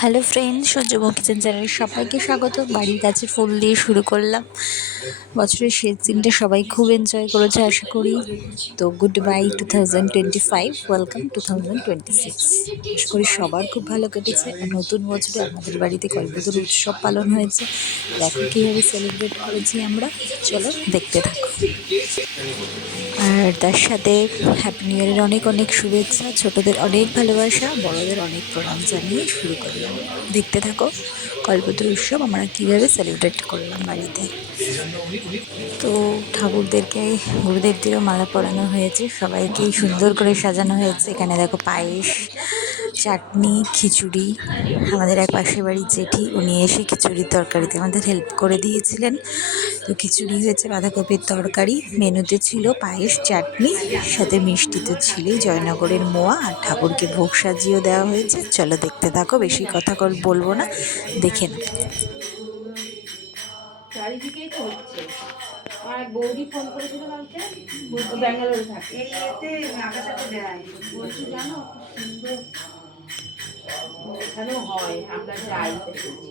Hello friend, সূর্যমুখী kitchen চ্যানেলে সবাইকে স্বাগত। বাড়ির কাছে ফুল দিয়ে শুরু করলাম। বছরের শেষ দিনটা সবাই খুব এনজয় করেছে আশা করি। তো গুড বাই 2025, ওয়েলকাম 2026। আশা করি সবার খুব ভালো কেটেছে। আর নতুন বছরে আমাদের বাড়িতে কল্পতরু উৎসব পালন হয়েছে। দেখো কীভাবে সেলিব্রেট করেছি আমরা, চলো দেখতে থাকো। আর তার সাথে হ্যাপি নিউ ইয়ারের অনেক অনেক শুভেচ্ছা, ছোটদের অনেক ভালোবাসা, বড়দের অনেক প্রণাম জানিয়ে শুরু করলাম। দেখতে থাকো কল্পতরু উৎসব আমরা কীভাবে সেলিব্রেট করলাম বাড়িতে। তো ঠাকুরদেরকে, গুরুদেবদেরও মালা পরানো হয়েছে, সবাইকেই সুন্দর করে সাজানো হয়েছে। এখানে দেখো পায়েস, চাটনি, খিচুড়ি। আমাদের এক পাশের বাড়ির জেঠি, উনি এসে খিচুড়ির তরকারিতে আমাদের হেল্প করে দিয়েছিলেন। তো খিচুড়ি হয়েছে, বাঁধাকপির তরকারি, মেনুতে ছিল পায়েস, চাটনি, সাথে মিষ্টি তো ছিলই, জয়নগরের মোয়া, আর ঠাকুরকে ভোগ সাজিয়েও দেওয়া হয়েছে। চলো দেখতে থাকো, বেশি কথা বলবো না, দেখে নাও। চারিদিকেই তো হচ্ছে। আমার এক বৌদি ফোন করেছিল কালকে, ব্যাঙ্গালোরে থাকে। এই এতে আকাশাতে দেয়, বলছি জানো খুব সুন্দর এখানেও হয়, আমরা যাই দেখেছি।